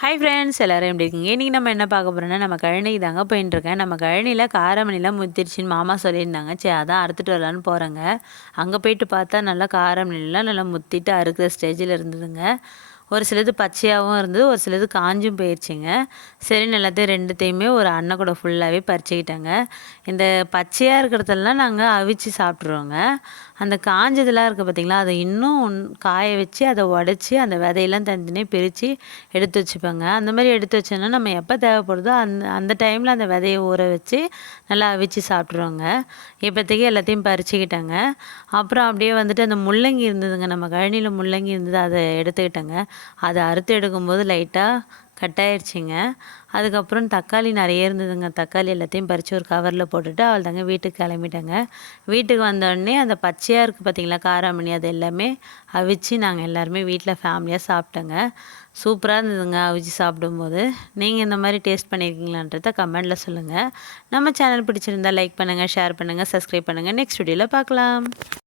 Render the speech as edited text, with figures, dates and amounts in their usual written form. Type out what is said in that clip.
Hi friends, எல்லோரும் எப்படி இருக்கீங்க? இன்றைக்கி நம்ம என்ன பார்க்க போகிறோன்னா, நம்ம கழனிக்கு தாங்க போயின்ட்டுருக்கேன். நம்ம கழனியில் காரமணிலாம் முத்திருச்சின்னு மாமா சொல்லியிருந்தாங்க. சரி, அதான் அறுத்துட்டு வரலான்னு போகிறேங்க. அங்கே போயிட்டு பார்த்தா நல்லா காரமணிலாம் நல்லா முத்திட்டு அறுக்கிற ஸ்டேஜில் இருந்ததுங்க. ஒரு சிலது பச்சையாகவும் இருந்தது, ஒரு சிலது காஞ்சும் போயிடுச்சுங்க. சரின்னு எல்லாத்தையும் ரெண்டுத்தையுமே ஒரு அண்ணன் கூட ஃபுல்லாகவே பறிச்சுக்கிட்டேங்க. இந்த பச்சையாக இருக்கிறதெல்லாம் நாங்கள் அவிச்சு சாப்பிட்ருவோங்க. அந்த காஞ்சதெல்லாம் இருக்குது பார்த்திங்களா, அதை இன்னும் காய வச்சு அதை உடச்சி அந்த விதையெல்லாம் தனித்தனியாக பிரித்து எடுத்து வச்சுப்பேங்க. அந்த மாதிரி எடுத்து வச்சோன்னா நம்ம எப்போ தேவைப்படுதோ அந்த அந்த டைமில் அந்த விதைய ஊற வச்சு நல்லா அவிச்சு சாப்பிட்ருவோங்க. இப்போதைக்கு எல்லாத்தையும் பறிச்சுக்கிட்டேங்க. அப்புறம் அப்படியே வந்துட்டு அந்த முள்ளங்கி இருந்ததுங்க, நம்ம கழனியில் முள்ளங்கி இருந்தது, அதை எடுத்துக்கிட்டேங்க. அதை அறுத்து எடுக்கும்போது லைட்டாக கட் ஆயிடுச்சுங்க. அதுக்கப்புறம் தக்காளி நிறைய இருந்ததுங்க. தக்காளி எல்லாத்தையும் பறித்து ஒரு கவரில் போட்டுட்டு தாங்க வீட்டுக்கு கிளம்பிட்டேங்க. வீட்டுக்கு வந்தோடனே அந்த பச்சையாக இருக்குது பார்த்திங்களா காராமணி, அது எல்லாமே அவிச்சு நாங்கள் எல்லாருமே வீட்டில் ஃபேமிலியாக சாப்பிட்டோங்க. சூப்பராக இருந்ததுங்க அவிச்சு சாப்பிடும்போது. நீங்கள் இந்த மாதிரி டேஸ்ட் பண்ணியிருக்கீங்களான்றத கமெண்டில் சொல்லுங்கள். நம்ம சேனல் பிடிச்சிருந்தா லைக் பண்ணுங்கள், ஷேர் பண்ணுங்கள், சப்ஸ்கிரைப் பண்ணுங்கள். நெக்ஸ்ட் வீடியோவில் பார்க்கலாம்.